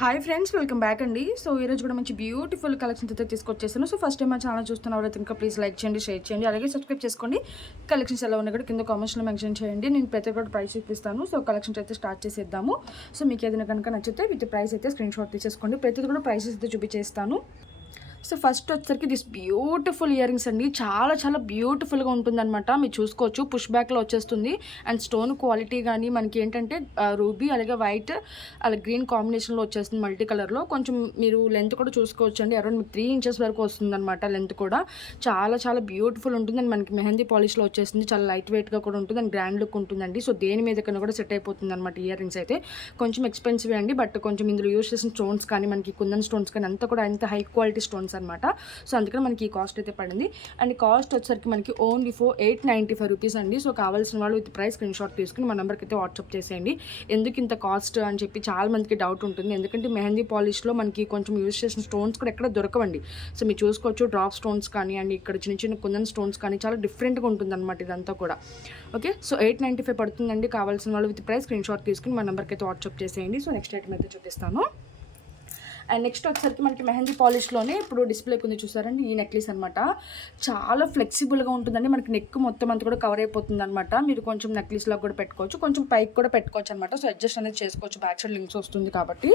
Hi friends, welcome back అండి. So ఈరోజు కూడా మంచి బ్యూటిఫుల్ కలెక్షన్స్ అయితే తీసుకొచ్చేసాను. సో ఫస్ట్ టైం మా ఛానల్ చూస్తున్నవారైతే ఇంకా ప్లీజ్ లైక్ చేయండి, షేర్ చేయండి, అలాగే సబ్స్క్రైబ్ చేసుకోండి. కలెక్షన్స్ ఎలా ఉన్నాయి కూడా కింద కామెంట్స్లో మెన్షన్ చేయండి. నేను ప్రతి ఒక్కటి ప్రైస్ చూపిస్తాను. సో కలెక్షన్స్ అయితే స్టార్ట్ చేసేద్దాము. సో మీకు ఏదైనా కనుక నచ్చితే విత్ ప్రైస్ అయితే స్క్రీన్ షాట్ తీసేసుకోండి. ప్రతిది కూడా ప్రైసెస్ అయితే చూపించేస్తాను. సో ఫస్ట్ వచ్చేసరికి దిస్ బ్యూటిఫుల్ ఇయర్ రింగ్స్ అండి. చాలా చాలా బ్యూటిఫుల్గా ఉంటుందన్నమాట. మీరు చూసుకోవచ్చు, పుష్ బ్యాక్లో వచ్చేస్తుంది. అండ్ స్టోన్ క్వాలిటీ కానీ మనకి ఏంటంటే రూబీ అలాగే వైట్ అలాగే గ్రీన్ కాంబినేషన్లో వచ్చేస్తుంది, మల్టీ కలర్లో. కొంచెం మీరు లెంత్ కూడా చూసుకోవచ్చు అండి, అరౌండ్ 3 ఇంచెస్ వరకు వస్తుంది అనమాట లెంత్ కూడా. చాలా చాలా బ్యూటిఫుల్ ఉంటుంది. అండ్ మనకి మెహందీ పాలిష్లో వచ్చేస్తుంది. చాలా లైట్ వెయిట్గా కూడా ఉంటుంది అండ్ గ్రాండ్ లుక్ ఉంటుందండి. సో దేని మీద కన్నా కూడా సెట్ అయిపోతుంది అనమాట. ఇయర్ రింగ్స్ అయితే కొంచెం ఎక్స్పెన్సివ్ అండి, బట్ కొంచెం ఇందులో యూస్ చేసిన స్టోన్స్ కానీ మనకి కుందన్ స్టోన్స్ కానీ అంతా కూడా అంత హై క్వాలిటీ స్టోన్స్ అనమాట. సో అందుకని మనకి ఈ కాస్ట్ అయితే పడింది. అండ్ కాస్ట్ వచ్చేసరికి మనకి ఓన్లీ ఫర్ 895 రూపీస్ అండి. సో కావాల్సిన వాళ్ళు విత్ ప్రైస్ స్క్రీన్ షాట్ తీసుకుని మా నెంబర్కి అయితే వాట్సాప్ చేసేయండి. ఎందుకు ఇంత కాస్ట్ అని చెప్పి చాలా మందికి డౌట్ ఉంటుంది. ఎందుకంటే మెహందీ పాలిష్లో మనకి కొంచెం యూజ్ చేసిన స్టోన్స్ కూడా ఎక్కడ దొరకవండి. సో మీరు చూసుకోవచ్చు, డ్రాప్ స్టోన్స్ కానీ అండ్ ఇక్కడ చిన్న చిన్న కుందన్ స్టోన్స్ కానీ చాలా డిఫరెంట్గా ఉంటుంది అనమాట ఇదంతా కూడా. ఓకే, సో 895 పడుతుందండి. కావాల్సిన వాళ్ళు విత్ ప్రైస్ స్క్రీన్ షాట్ తీసుకుని మా నెంబర్కి అయితే వాట్సాప్ చేసేయండి. సో నెక్స్ట్ ఐటమ్ అయితే చూపిస్తాను. అండ్ నెక్స్ట్ వచ్చేసరికి మనకి మెహందీ పాలిష్లోనే ఇప్పుడు డిస్ప్లేకి ఉంది చూసారండి, ఈ నెక్లెస్ అనమాట. చాలా ఫ్లెక్సిబుల్గా ఉంటుందండి. మనకి నెక్ మొత్తం అంతా కూడా కవర్ అయిపోతుంది అనమాట. మీరు కొంచెం నెక్లెస్లో కూడా పెట్టుకోవచ్చు, కొంచెం పైకి కూడా పెట్టుకోవచ్చు అనమాట. సో అడ్జస్ట్ అనేది చేసుకోవచ్చు, బ్యాక్ సైడ్ లింక్స్ వస్తుంది కాబట్టి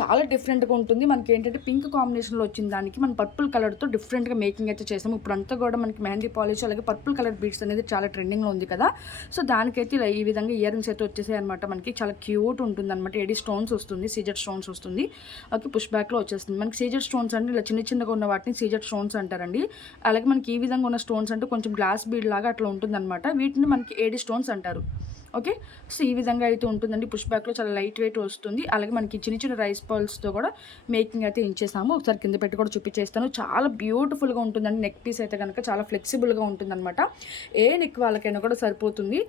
చాలా డిఫరెంట్గా ఉంటుంది. మనకి ఏంటంటే పింక్ కాంబినేషన్లో వచ్చిన దానికి మనం పర్పుల్ కలర్తో డిఫరెంట్గా మేకింగ్ అయితే చేసాము. ఇప్పుడు అంతా కూడా మనకి మెహందీ పాలిష్ అలాగే పర్పుల్ కలర్ బీడ్స్ అనేది చాలా ట్రెండింగ్లో ఉంది కదా. సో దానికైతే ఇలా ఈ విధంగా ఇయర్ రింగ్స్ అయితే వచ్చేసాయి అనమాట. మనకి చాలా క్యూట్ ఉంటుంది అనమాట. ఎడీ స్టోన్స్ వస్తుంది, సీజెడ్ స్టోన్స్ వస్తుంది. ఓకే, పుష్ బ్యాక్లో వచ్చేస్తుంది. మనకి సీజెడ్ స్టోన్స్ అంటే ఇలా చిన్న చిన్నగా ఉన్న వాటిని సీజెడ్ స్టోన్స్ అంటారండి. అలాగే మనకి ఈ విధంగా ఉన్న స్టోన్స్ అంటే కొంచెం గ్లాస్ బీడ్ లాగా అట్లా ఉంటుందన్నమాట. వీటిని మనకి ఏడీ స్టోన్స్ అంటారు. ఓకే, సో ఈ విధంగా అయితే ఉంటుందండి. పుష్ బ్యాక్లో చాలా లైట్ వెయిట్ వస్తుంది. అలాగే మనకి చిన్న చిన్న రైస్ బాల్స్తో కూడా మేకింగ్ అయితే ఇచ్చేసాము. ఒకసారి కింద పెట్టి కూడా చూపించేస్తాను. చాలా బ్యూటిఫుల్గా ఉంటుందండి. నెక్ పీస్ అయితే కనుక చాలా ఫ్లెక్సిబుల్గా ఉంటుందన్నమాట. ఏ నెక్ వాళ్ళకైనా కూడా సరిపోతుంది.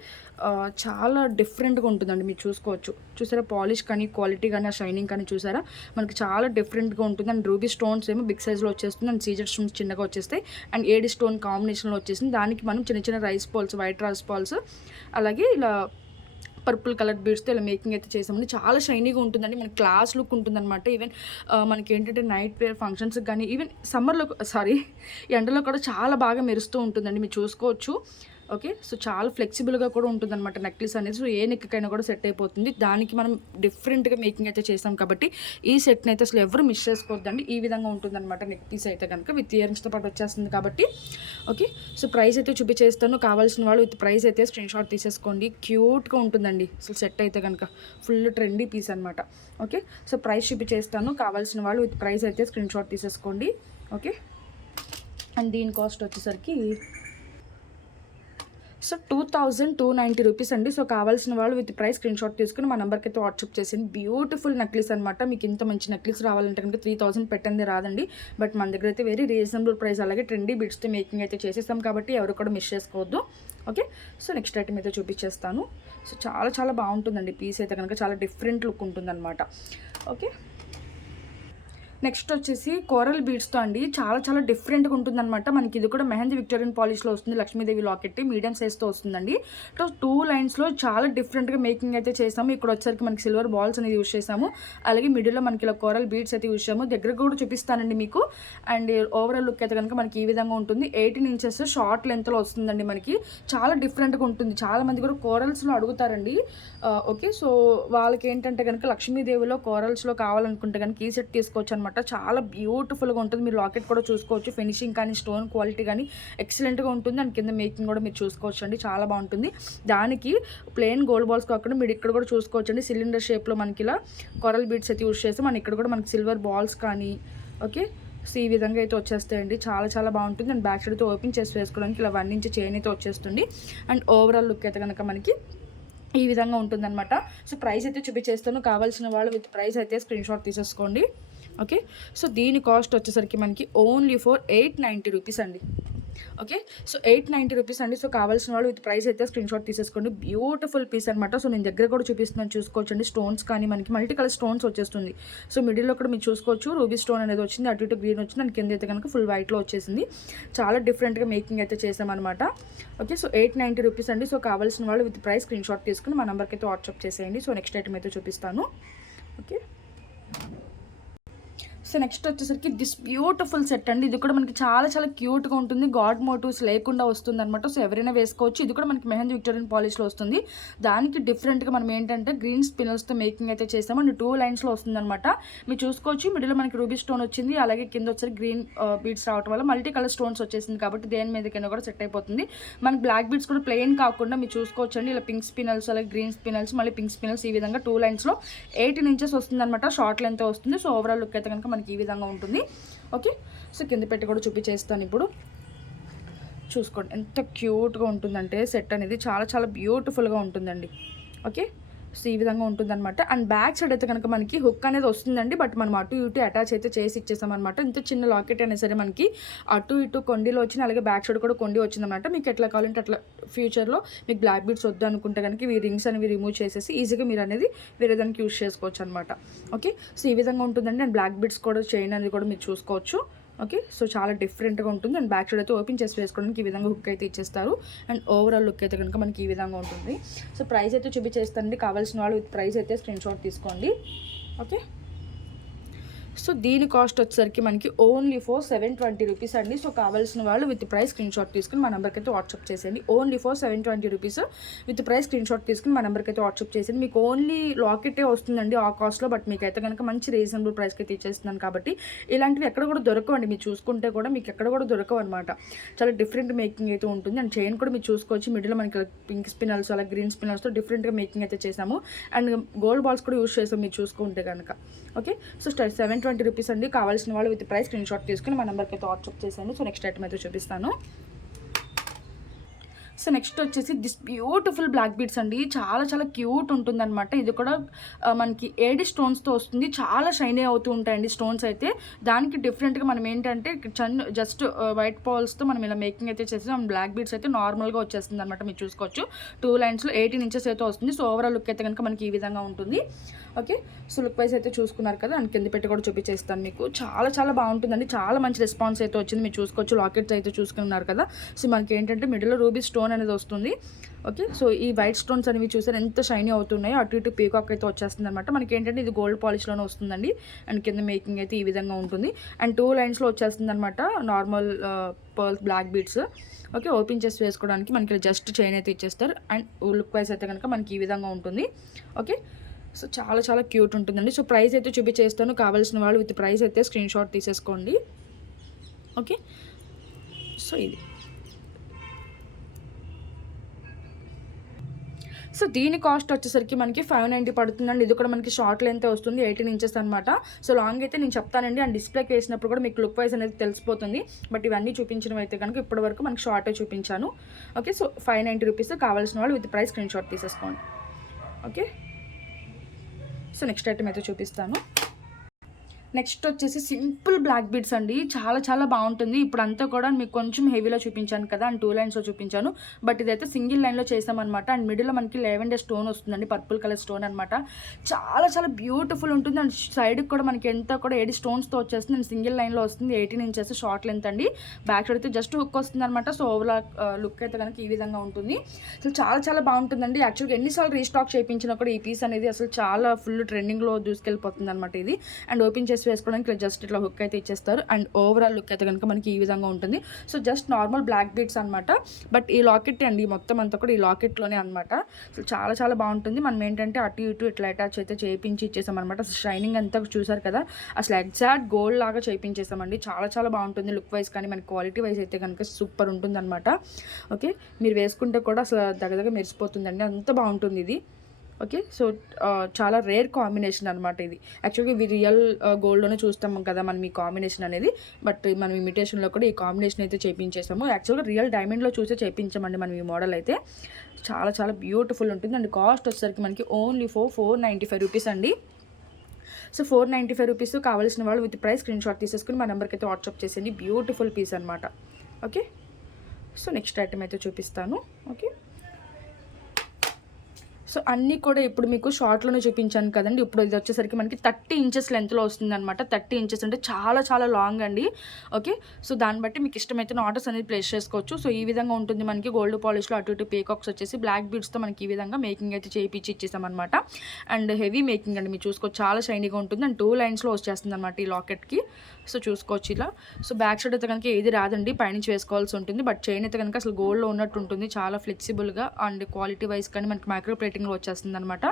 చాలా డిఫరెంట్గా ఉంటుందండి. మీరు చూసుకోవచ్చు, చూసారా పాలిష్ కానీ క్వాలిటీ కానీ ఆ షైనింగ్ కానీ చూసారా, మనకి చాలా డిఫరెంట్గా ఉంటుంది. అండ్ రూబీ స్టోన్స్ ఏమో బిగ్ సైజ్లో వచ్చేస్తుంది అండ్ సీజెడ్ స్టోన్స్ చిన్నగా వచ్చేస్తాయి. అండ్ ఏడి స్టోన్ కాంబినేషన్లో వచ్చేసింది. దానికి మనం చిన్న చిన్న rice balls, white rice balls అలాగే ఇలా పర్పుల్ కలర్ బీడ్స్తో ఇలా మేకింగ్ అయితే చేసామండి. చాలా షైనీగా ఉంటుందండి. మనకి క్లాస్ లుక్ ఉంటుందన్నమాట. ఈవెన్ మనకి ఏంటంటే నైట్ వేర్ ఫంక్షన్స్కి కానీ ఈవెన్ సమ్మర్లో ఎండలో కూడా చాలా బాగా మెరుస్తూ ఉంటుందండి. మీరు చూసుకోవచ్చు. ఓకే, సో చాలా ఫ్లెక్సిబుల్గా కూడా ఉంటుందన్నమాట నెక్లెస్ అనేది. సో ఏ నెక్కైనా కూడా సెట్ అయిపోతుంది. దానికి మనం డిఫరెంట్గా మేకింగ్ అయితే చేసాం కాబట్టి ఈ సెట్ని అయితే అసలు ఎవరు మిస్ చేసుకోవద్దండి. ఈ విధంగా ఉంటుందన్నమాట నెక్ పీస్ అయితే కనుక విత్ ఇయర్ రింగ్స్తో పాటు వచ్చేస్తుంది కాబట్టి. ఓకే, సో ప్రైస్ అయితే చూపించేస్తాను. కావాల్సిన వాళ్ళు విత్ ప్రైస్ అయితే స్క్రీన్ షాట్ తీసేసుకోండి. క్యూట్గా ఉంటుందండి అసలు సెట్ అయితే కనుక. ఫుల్ ట్రెండీ పీస్ అనమాట. ఓకే, సో ప్రైస్ చూపించేస్తాను. కావాల్సిన వాళ్ళు విత్ ప్రైస్ అయితే స్క్రీన్ షాట్ తీసేసుకోండి. ఓకే, అండ్ దీని కాస్ట్ వచ్చేసరికి సో 2290 రూపీస్ అండి. సో కావాల్సిన వాళ్ళు విత్ ప్రైస్ స్క్రీన్ షాట్ తీసుకుని మా నెంబర్కి అయితే వాట్సాప్ చేసింది. బ్యూటిఫుల్ నెక్లెస్ అనమాట. మీకు ఇంత మంచి నెక్లెస్ రావాలంటే కనుక 3000 పెట్టండి రాదండి. బట్ మన దగ్గర అయితే వెరీ రీజనబుల్ ప్రైస్ అలాగే ట్రెండీ బిట్స్తో మేకింగ్ అయితే చేసేస్తాం కాబట్టి ఎవరు కూడా మిస్ చేసుకోవద్దు. ఓకే, సో నెక్స్ట్ ఐటమ్ అయితే చూపించేస్తాను. సో చాలా చాలా బాగుంటుందండి పీస్ అయితే కనుక. చాలా డిఫరెంట్ లుక్ ఉంటుందన్నమాట. ఓకే, నెక్స్ట్ వచ్చేసి కోరల్ బీడ్స్తో అండి. చాలా చాలా డిఫరెంట్గా ఉంటుందన్నమాట. మనకి ఇది కూడా మెహందీ విక్టోరియన్ పాలిష్లో వస్తుంది. లక్ష్మీదేవి లాకెట్ మీడియం సైజ్తో వస్తుందండి. 2 లైన్స్లో చాలా డిఫరెంట్గా మేకింగ్ అయితే చేసాము. ఇక్కడ వచ్చేసరికి మనకి సిల్వర్ బాల్స్ అనేది యూజ్ చేసాము. అలాగే మిడిల్లో మనకి ఇలా కోరల్ బీడ్స్ అయితే యూజ్ చేసాము. దగ్గర కూడా చూపిస్తానండి మీకు. అండ్ ఓవరాల్ లుక్ అయితే కనుక మనకి ఈ విధంగా ఉంటుంది. 18 ఇంచెస్ షార్ట్ లెంత్లో వస్తుందండి. మనకి చాలా డిఫరెంట్గా ఉంటుంది. చాలా మంది కూడా కోరల్స్లో అడుగుతారండి. ఓకే, సో వాళ్ళకి ఏంటంటే కనుక లక్ష్మీదేవిలో కోరల్స్లో కావాలనుకుంటే కనుక ఈ సెట్ తీసుకోవచ్చు అనమాట. చాలా బ్యూటిఫుల్గా ఉంటుంది. మీరు లాకెట్ కూడా చూసుకోవచ్చు. ఫినిషింగ్ కానీ స్టోన్ క్వాలిటీ కానీ ఎక్సలెంట్గా ఉంటుంది. అండ్ కింద మేకింగ్ కూడా మీరు చూసుకోవచ్చు అండి. చాలా బాగుంటుంది. దానికి ప్లెయిన్ గోల్డ్ బాల్స్ కాకుండా మీరు ఇక్కడ కూడా చూసుకోవచ్చు అండి. సిలిండర్ షేప్లో మనకి ఇలా కొరల్ బీడ్స్ అయితే యూజ్ చేసి మన ఇక్కడ కూడా మనకి సిల్వర్ బాల్స్ కానీ ఓకే, సో ఈ విధంగా అయితే వచ్చేస్తాయండి. చాలా చాలా బాగుంటుంది. అండ్ బ్యాక్ సైడ్ అయితే ఓపెన్ చేసి వేసుకోవడానికి ఇలా 1 ఇంచ్ చైన్ అయితే వచ్చేస్తుంది. అండ్ ఓవరాల్ లుక్ అయితే కనుక మనకి ఈ విధంగా ఉంటుందన్నమాట. సో ప్రైస్ అయితే చూపించేస్తాను. కావాల్సిన వాళ్ళు విత్ ప్రైస్ అయితే స్క్రీన్ షాట్ తీసేసుకోండి. ఓకే, సో దీని కాస్ట్ వచ్చేసరికి మనకి ఓన్లీ ఫర్ 890 రూపీస్ అండి. ఓకే, సో 890 రూపీస్ అండి. సో కావాల్సిన వాళ్ళు విత్ ప్రైస్ అయితే స్క్రీన్ షాట్ తీసేసుకోండి. బ్యూటిఫుల్ పీస్ అనమాట. సో నేను దగ్గర కూడా చూపిస్తున్నాను, చూసుకోవచ్చు అండి. స్టోన్స్ కానీ మనకి మల్టీ కలర్ స్టోన్స్ వచ్చేస్తుంది. సో మిడిల్లో కూడా మీరు చూసుకోవచ్చు, రూబీ స్టోన్ అనేది వచ్చింది, అటు ఇటు గ్రీన్ వచ్చింది, దాని కింద అయితే కనుక ఫుల్ వైట్లో వచ్చేసింది. చాలా డిఫరెంట్గా మేకింగ్ అయితే చేసామన్నమాట. ఓకే, సో 890 రూపీస్ అండి. సో కావాల్సిన వాళ్ళు విత్ ప్రైస్ స్క్రీన్ షాట్ తీసుకుని మా నెంబర్కి అయితే వాట్సాప్ చేసేయండి. సో నెక్స్ట్ ఐటమ్ అయితే చూపిస్తాను. ఓకే, సో నెక్స్ట్ వచ్చేసరికి దిస్ బ్యూటిఫుల్ సెట్ అండి. ఇది కూడా మనకి చాలా చాలా క్యూట్గా ఉంటుంది. గాడ్ మోటివ్స్ లేకుండా వస్తుంది అనమాట. సో ఎవరైనా వేసుకోవచ్చు. ఇది కూడా మనకి మెహందీ విక్టోరియన్ పాలిష్లో వస్తుంది. దానికి డిఫరెంట్గా మనం ఏంటంటే గ్రీన్ స్పిన్నర్స్తో మేకింగ్ అయితే చేసాము. అండ్ 2 లైన్స్లో వస్తుంది అనమాట. మీరు చూసుకోవచ్చు, మిడిల్లో మనకి రూబీ స్టోన్ వచ్చింది, అలాగే కింద వచ్చేసి గ్రీన్ బీడ్స్ రావడం వల్ల మల్టీ కలర్ స్టోన్స్ వచ్చేసింది కాబట్టి దేని మీదకైనా కూడా సెట్ అయిపోతుంది. మనకి బ్లాక్ బీడ్స్ కూడా ప్లెయిన్ కాకుండా మీరు చూసుకోవచ్చు అండి. ఇలా పింక్ స్పినల్స్, అలాగే గ్రీన్ స్పినల్స్, మళ్ళీ పింక్ స్పినల్స్, ఈ విధంగా 2 లైన్స్లో 18 ఇంచెస్ వస్తుంది అనమాట. షార్ట్ లెంత్ వస్తుంది. సో ఓవరాల్ లుక్ అయితే కనుక మనకి ఈ విధంగా ఉంటుంది. ఓకే, సో కింద పెట్టి కూడా చూపించేస్తాను ఇప్పుడు. చూసుకోండి ఎంత క్యూట్గా ఉంటుందంటే సెట్ అనేది చాలా చాలా బ్యూటిఫుల్గా ఉంటుందండి. ఓకే, సో ఈ విధంగా ఉంటుందన్నమాట. అండ్ బ్యాక్ సైడ్ అయితే కనుక మనకి హుక్ అనేది వస్తుందండి. బట్ మనం అటు ఇటు అటాచ్ అయితే చేసి ఇచ్చేసామన్నమాట. ఇంత చిన్న లాకెట్ అయినా సరే మనకి అటు ఇటు కొండిలో వచ్చింది, అలాగే బ్యాక్ సైడ్ కూడా కొండి వచ్చిందన్నమాట. మీకు ఎట్లా కావాలంటే అట్లా ఫ్యూచర్లో మీకు బ్లాక్ బీడ్స్ వద్దు అనుకుంటే కనుక ఈ రింగ్స్ అనేవి రిమూవ్ చేసేసి ఈజీగా మీరు అనేది వేరే దానికి యూజ్ చేసుకోవచ్చు అనమాట. ఓకే, సో ఈ విధంగా ఉంటుందండి. అండ్ బ్లాక్ బీడ్స్ కూడా చైన్ అనేది కూడా మీరు చూసుకోవచ్చు. ఓకే, సో చాలా డిఫరెంట్గా ఉంటుంది. అండ్ బ్యాక్ సైడ్ అయితే ఓపెన్ చేసి వేసుకోవడానికి ఈ విధంగా హుక్ అయితే ఇచ్చేస్తారు. అండ్ ఓవరాల్ లుక్ అయితే కనుక మనకి ఈ విధంగా ఉంటుంది. సో ప్రైస్ అయితే చూపించేస్తానండి. కావాల్సిన వాళ్ళు విత్ ప్రైస్ అయితే స్క్రీన్ షాట్ తీసుకోండి. ఓకే, సో దీని కాస్ట్ వచ్చేసరికి మనకి ఓన్లీ ఫర్ 720 రూపీస్ అండి. సో కావాల్సిన వాళ్ళు విత్ ప్రైస్ స్క్రీన్ షాట్ తీసుకుని మా నెంబర్కి అయితే వాట్సాప్ చేసేయండి. Only for 720 rupees with price screen shot తీసుకుని మా నెంబర్కి అయితే వాట్సాప్ చేసేయండి. మీకు ఓన్లీ లాకెటే వస్తుందండి ఆ కాస్ట్లో. బట్ మీకు అయితే కనుక మంచి రీజనబుల్ ప్రైస్కి అయితే ఇచ్చేస్తున్నాను కాబట్టి ఇలాంటివి ఎక్కడ కూడా దొరకవండి. మీరు చూసుకుంటే కూడా మీకు ఎక్కడ కూడా దొరకవు అనమాట. చాలా డిఫరెంట్ మేకింగ్ అయితే ఉంటుంది. అండ్ చైన్ కూడా మీరు చూసుకోవచ్చు. మిడిల్లో మనకి పింక్ స్పినల్స్, అలా గ్రీన్ స్పినల్స్తో డిఫరెంట్గా మేకింగ్ అయితే చేసాము. అండ్ గోల్డ్ బాల్స్ కూడా యూస్ చేసాము మీరు చూసుకుంటే కనుక. ఓకే, సో 720 రూపీస్ అండి. కావాల్సిన వాళ్ళు విత్ ప్రైస్ స్క్రీన్ షాట్ తీసుకుని మా నెంబర్కి అయితే వాట్సాప్ చేశాను. సో నెక్స్ట్ ఐటమ్ అయితే చూపిస్తాను. సో నెక్స్ట్ వచ్చేసి దిస్ బ్యూటిఫుల్ బ్లాక్ బీడ్స్ అండి. చాలా చాలా క్యూట్ ఉంటుందన్నమాట. ఇది కూడా మనకి ఏడి స్టోన్స్తో వస్తుంది. చాలా షైనీ అవుతూ ఉంటాయండి స్టోన్స్ అయితే. దానికి డిఫరెంట్గా మనం ఏంటంటే జస్ట్ వైట్ పాల్స్తో మనం ఇలా మేకింగ్ అయితే చేసి బ్లాక్ బీడ్స్ అయితే నార్మల్గా వచ్చేస్తుంది అనమాట. మీరు చూసుకోవచ్చు 2 లైన్స్లో 18 ఇంచెస్ అయితే వస్తుంది. సో ఓవరాల్ లుక్ అయితే కనుక మనకి ఈ విధంగా ఉంటుంది. ఓకే, సో లుక్ వైజ్ అయితే చూసుకున్నారు కదా. అండ్ కింద పెట్టి కూడా చూపించేస్తాను మీకు. చాలా చాలా బాగుంటుందండి. చాలా మంచి రెస్పాన్స్ అయితే వచ్చింది. మీరు చూసుకోవచ్చు లాకెట్స్ అయితే చూసుకున్నారు కదా. సో మనకి ఏంటంటే మిడిల్లో రూబీ స్టోన్ అనేది వస్తుంది. ఓకే, సో ఈ వైట్ స్టోన్స్ అనేవి చూసారు ఎంత షైనీ అవుతున్నాయో. అటు ఇటు పీకాక్ అయితే వచ్చేస్తుంది అనమాట. మనకి ఏంటంటే ఇది గోల్డ్ పాలిష్లోనే వస్తుందండి. అండ్ కింద మేకింగ్ అయితే ఈ విధంగా ఉంటుంది. అండ్ 2 లైన్స్లో వచ్చేస్తుంది అనమాట normal pearls black beads. Okay, open చేసి వేసుకోవడానికి మనకి జస్ట్ చైన్ అయితే ఇచ్చేస్తారు. అండ్ లుక్ వైజ్ అయితే కనుక మనకి ఈ విధంగా ఉంటుంది. ఓకే, సో చాలా చాలా క్యూట్ ఉంటుందండి. సో ప్రైస్ అయితే చూపించేస్తాను. కావాల్సిన వాళ్ళు విత్ ప్రైస్ అయితే స్క్రీన్ షాట్ తీసేసుకోండి. ఓకే, సో ఇది. సో దీని కాస్ట్ వచ్చేసరికి మనకి 590 పడుతుందండి. ఇది కూడా మనకి షార్ట్ లెంత్ వస్తుంది, 18 ఇంచెస్ అనమాట. సో లాంగ్ అయితే నేను చెప్తానండి. అండ్ డిస్ప్లేకి వేసినప్పుడు కూడా మీకు లుక్ వైజ్ అనేది తెలిసిపోతుంది. బట్ ఇవన్నీ చూపించడం అయితే కనుక ఇప్పటి వరకు మనకి షార్టే చూపించాను. Okay, so 590 rupees. కావాల్సిన వాళ్ళు విత్ ప్రైస్ స్క్రీన్ షాట్ తీసేసుకోండి. ఓకే, సో నెక్స్ట్ ఐటమ్ అయితే చూపిస్తాను. నెక్స్ట్ వచ్చేసి సింపుల్ బ్లాక్ బీడ్స్ అండి. చాలా చాలా బాగుంటుంది. ఇప్పుడు అంతా కూడా మీకు కొంచెం హెవీలో చూపించాను కదా. అండ్ 2 లైన్స్లో చూపించాను. బట్ ఇదైతే సింగిల్ లైన్లో చేసామన్నమాట. అండ్ మిడిల్లో మనకి లెవెండర్ స్టోన్ వస్తుందండి, పర్పుల్ కలర్ స్టోన్ అనమాట. చాలా చాలా బ్యూటిఫుల్ ఉంటుంది. అండ్ సైడ్కి కూడా మనకి ఎంత కూడా 7 స్టోన్స్తో వచ్చేస్తుంది. అండ్ సింగిల్ లైన్లో వస్తుంది. 18 ఇంచెస్ షార్ట్ లెంత్ అండి. బ్యాక్ సైడ్ అయితే జస్ట్ హుక్ వస్తుంది అనమాట. సో ఓవరాల్ లుక్ అయితే కనుక ఈ విధంగా ఉంటుంది. అసలు చాలా చాలా బాగుంటుందండి. యాక్చువల్గా ఎన్నిసార్లు రీస్టాక్ చేయించినా కూడా ఈ పీస్ అనేది అసలు చాలా ఫుల్ ట్రెండింగ్లో దూసుకెళ్ళిపోతుంది అనమాట. ఇది అండ్ ఓపెన్ చేసి వేసుకోవడానికి జస్ట్ ఇట్లా హుక్ అయితే ఇచ్చేస్తారు. అండ్ ఓవరాల్ లుక్ అయితే కనుక మనకి ఈ విధంగా ఉంటుంది. So just normal black beads అనమాట. బట్ ఈ లాకెట్ అండి మొత్తం అంతా కూడా ఈ లాకెట్లోనే అనమాట. సో చాలా చాలా బాగుంటుంది. మనం ఏంటంటే అటు ఇటు ఇట్లా అటాచ్ అయితే చేయించి ఇచ్చేసాం అనమాట. అసలు షైనింగ్ అంతా చూసారు కదా. అసలు ఎగ్జాక్ట్ గోల్డ్ లాగా చేయించేసామండి. చాలా చాలా బాగుంటుంది లుక్ వైజ్ కానీ మనకి క్వాలిటీ వైజ్ అయితే కనుక సూపర్ ఉంటుంది అనమాట. ఓకే, మీరు వేసుకుంటే కూడా అసలు దగ్గర మెరిసిపోతుందండి. అంత బాగుంటుంది ఇది. ఓకే, సో చాలా రేర్ కాంబినేషన్ అనమాట ఇది. యాక్చువల్గా ఇవి రియల్ గోల్డ్లోనే చూస్తాము కదా మనం ఈ కాంబినేషన్ అనేది. బట్ మనం ఇమిటేషన్లో కూడా ఈ కాంబినేషన్ అయితే చేయించేసాము. యాక్చువల్గా రియల్ డైమండ్లో చూసే చేయించామండి మనం ఈ మోడల్ అయితే. చాలా చాలా బ్యూటిఫుల్ ఉంటుంది. అండ్ కాస్ట్ వచ్చేసరికి మనకి ఓన్లీ 495 రూపీస్ అండి. So 495 rupees. కావాల్సిన వాళ్ళు విత్ ప్రైస్ స్క్రీన్ షాట్ తీసేసుకుని మా నెంబర్కి అయితే వాట్సాప్ చేసేయండి. బ్యూటిఫుల్ పీస్ అనమాట. ఓకే, సో నెక్స్ట్ ఐటమ్ అయితే చూపిస్తాను. ఓకే, సో అన్నీ కూడా ఇప్పుడు మీకు షార్ట్లోనే చూపించాను కదండి. ఇప్పుడు ఇది వచ్చేసరికి మనకి 30 ఇంచెస్ లెంత్లో వస్తుందన్నమాట. 30 ఇంచెస్ అంటే చాలా చాలా లాంగ్ అండి. ఓకే, సో దాన్ని బట్టి మీకు ఇష్టమైతే ఆర్డర్స్ అనేది ప్లేస్ చేసుకోవచ్చు. సో ఈ విధంగా ఉంటుంది మనకి గోల్డ్ పాలిష్లో అటు ఇటు పీకాక్స్ వచ్చేసి బ్లాక్ బీడ్స్తో మనకి ఈ విధంగా మేకింగ్ అయితే చేయించి ఇచ్చేసామన్నమాట. అండ్ హెవీ మేకింగ్ అండి, మీరు చూసుకోవచ్చు చాలా షైనీగా ఉంటుంది. అండ్ 2 లైన్స్లో వచ్చేస్తుంది అనమాట ఈ లాకెట్కి. సో చూసుకోవచ్చు ఇలా. సో బ్యాక్ సైడ్ అయితే కనుక ఏది రాదండి, పైనుంచి వేసుకోవాల్సి ఉంటుంది. బట్ చైన్ అయితే కనుక అసలు గోల్డ్లో ఉన్నట్టు ఉంటుంది, చాలా ఫ్లెక్సిబుల్గా అండ్ క్వాలిటీ వైజ్ కానీ మనకి మైక్రో ప్లేటింగ్లో వచ్చేస్తుంది అనమాట.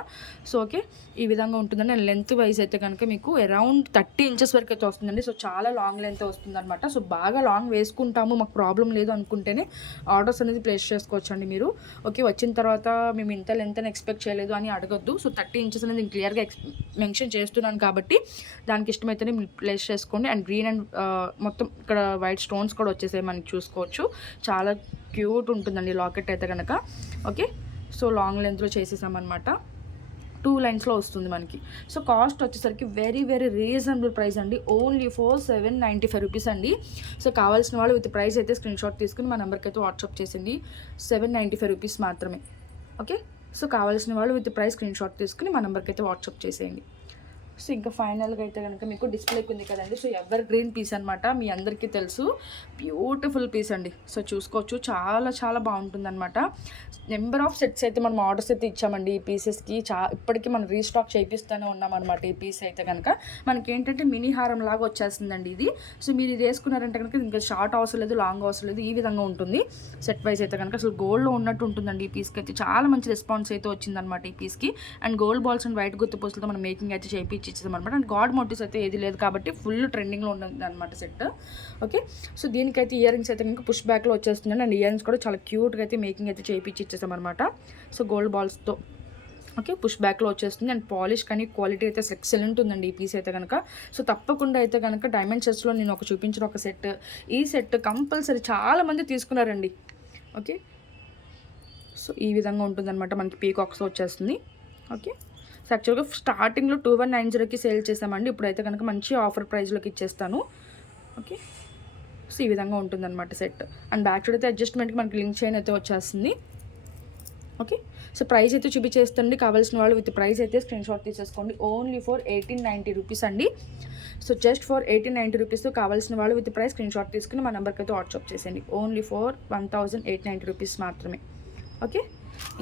సో ఓకే, ఈ విధంగా ఉంటుందండి. అండ్ లెంత్ వైజ్ అయితే కనుక మీకు అరౌండ్ 30 ఇంచెస్ వరకు అయితే వస్తుందండి. సో చాలా లాంగ్ లెంత్ వస్తుంది అనమాట. సో బాగా లాంగ్ వేసుకుంటాము, మాకు ప్రాబ్లం లేదు అనుకుంటేనే ఆర్డర్స్ అనేది ప్లేస్ చేసుకోవచ్చు అండి మీరు. ఓకే, వచ్చిన తర్వాత మేము ఇంత లెంత్ అని ఎక్స్పెక్ట్ చేయలేదు అని అడగొద్దు. సో 30 ఇంచెస్ అనేది నేను క్లియర్గా మెన్షన్ చేస్తున్నాను కాబట్టి దానికి ఇష్టమైతేనే మీరు ప్లేస్ చేసుకోండి. అండ్ గ్రీన్ అండ్ మొత్తం ఇక్కడ వైట్ స్టోన్స్ కూడా వచ్చేసాయి మనకి, చూసుకోవచ్చు చాలా క్యూట్ ఉంటుందండి లాకెట్ అయితే కనుక. ఓకే, సో లాంగ్ లెంత్లో చేసేసామన్నమాట. 2 లైన్స్లో వస్తుంది మనకి. సో కాస్ట్ వచ్చేసరికి వెరీ వెరీ రీజనబుల్ ప్రైస్ అండి, ఓన్లీ ఫర్ 795 రూపీస్ అండి. సో కావాల్సిన వాళ్ళు విత్ ప్రైస్ అయితే స్క్రీన్ షాట్ తీసుకుని మా నెంబర్కి అయితే వాట్సాప్ చేసింది. 795 రూపీస్ మాత్రమే. ఓకే, సో కావాల్సిన వాళ్ళు విత్ ప్రైస్ స్క్రీన్ షాట్ తీసుకుని మా నెంబర్కి అయితే వాట్సాప్ చేసేయండి. సో ఇంకా ఫైనల్గా అయితే కనుక మీకు డిస్ప్లేకి ఉంది కదండి. సో ఎవర్ గ్రీన్ పీస్ అనమాట, మీ అందరికీ తెలుసు, బ్యూటిఫుల్ పీస్ అండి. సో చూసుకోవచ్చు చాలా చాలా బాగుంటుంది అనమాట. నెంబర్ ఆఫ్ సెట్స్ అయితే మనం ఆర్డర్స్ అయితే ఇచ్చామండి ఈ పీసెస్కి. ఇప్పటికీ మనం రీస్టాక్ చేయిస్తూనే ఉన్నామన్నమాట. ఈ పీస్ అయితే కనుక మనకి ఏంటంటే మినీ హారం లాగా వచ్చేస్తుందండి ఇది. సో మీరు ఇది వేసుకున్నారంటే కనుక ఇంకా షార్ట్ అవసరం లేదు, లాంగ్ అవసరం లేదు, ఈ విధంగా ఉంటుంది. సెట్ వైజ్ అయితే కనుక అసలు గోల్డ్లో ఉన్నట్టు ఉంటుందండి. ఈ పీస్కి అయితే చాలా మంచి రెస్పాన్స్ అయితే వచ్చిందనమాట ఈ పీస్కి. And gold balls and white గుర్తు పూసలతో మనం మేకింగ్ అయితే చేయించామన్నమాట. అండ్ గాడ్ మోటివ్స్ అయితే ఏది లేదు కాబట్టి ఫుల్ ట్రెండింగ్లో ఉంటుంది అనమాట సెట్. ఓకే, సో దీనికైతే ఇయర్ రింగ్స్ అయితే ఇంకా పుష్ బ్యాక్లో వచ్చేస్తుందండి. అండ్ ఇయర్ రింగ్స్ కూడా చాలా క్యూట్గా అయితే మేకింగ్ అయితే చేయించామన్నమాట. సో గోల్డ్ బాల్స్తో ఓకే పుష్ బ్యాక్లో వచ్చేస్తుంది. అండ్ పాలిష్ కానీ క్వాలిటీ అయితే ఎక్సలెంట్ ఉందండి ఈ పీస్ అయితే కనుక. సో తప్పకుండా అయితే కనుక డైమండ్ సెట్స్లో నేను చూపించిన ఒక సెట్, ఈ సెట్ కంపల్సరీ చాలామంది తీసుకున్నారండి. ఓకే, సో ఈ విధంగా ఉంటుందన్నమాట, మనకి పీకాక్స్ వచ్చేస్తుంది. ఓకే, సో యాక్చువల్గా స్టార్టింగ్లో 2190కి సేల్ చేసామండి, ఇప్పుడైతే కనుక మంచి ఆఫర్ ప్రైస్లోకి ఇచ్చేస్తాను. ఓకే, సో ఈ విధంగా ఉంటుందన్నమాట సెట్. అండ్ బ్యాక్ సైడ్ అయితే అడ్జస్ట్మెంట్కి మనకి లింక్ చైన్ అయితే వచ్చేస్తుంది. ఓకే, సో ప్రైస్ అయితే చూపించేస్తుంది, కావాల్సిన వాళ్ళు విత్ ప్రైస్ అయితే స్క్రీన్ షాట్ తీసేసుకోండి. ఓన్లీ ఫర్ 1890 రూపీస్ అండి. సో జస్ట్ ఫర్ 1890 రూపీస్ కావాల్సిన వాళ్ళు విత్ ప్రైస్ స్క్రీన్ షాట్ తీసుకుని మా నెంబర్కి అయితే వాట్సాప్ చేసేయండి. ఓన్లీ ఫర్ 1890 రూపీస్ మాత్రమే. ఓకే,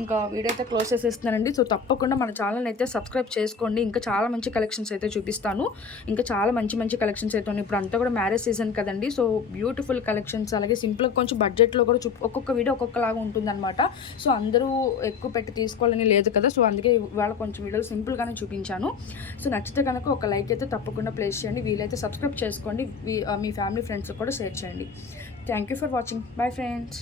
ఇంకా వీడియో అయితే క్లోజ్ చేసేస్తున్నానండి. సో తప్పకుండా మన ఛానల్ అయితే సబ్స్క్రైబ్ చేసుకోండి. ఇంకా చాలా మంచి కలెక్షన్స్ అయితే చూపిస్తాను. ఇంకా చాలా మంచి మంచి కలెక్షన్స్ అయితే ఉన్నాయి. ఇప్పుడు అంతా కూడా మ్యారేజ్ సీజన్ కదండి. సో బ్యూటిఫుల్ కలెక్షన్స్, అలాగే సింపుల్గా కొంచెం బడ్జెట్లో కూడా ఒక్కొక్క వీడియో ఒక్కొక్కలాగా ఉంటుందన్నమాట. సో అందరూ ఎక్కువ పెట్టి తీసుకోవాలని లేదు కదా, సో అందుకే ఇవాళ కొంచెం వీడియోలు సింపుల్గానే చూపించాను. సో నచ్చితే కనుక ఒక లైక్ అయితే తప్పకుండా ప్లేస్ చేయండి. వీలైతే సబ్స్క్రైబ్ చేసుకోండి, మీ ఫ్యామిలీ ఫ్రెండ్స్ కూడా షేర్ చేయండి. Thank you for watching. Bye friends.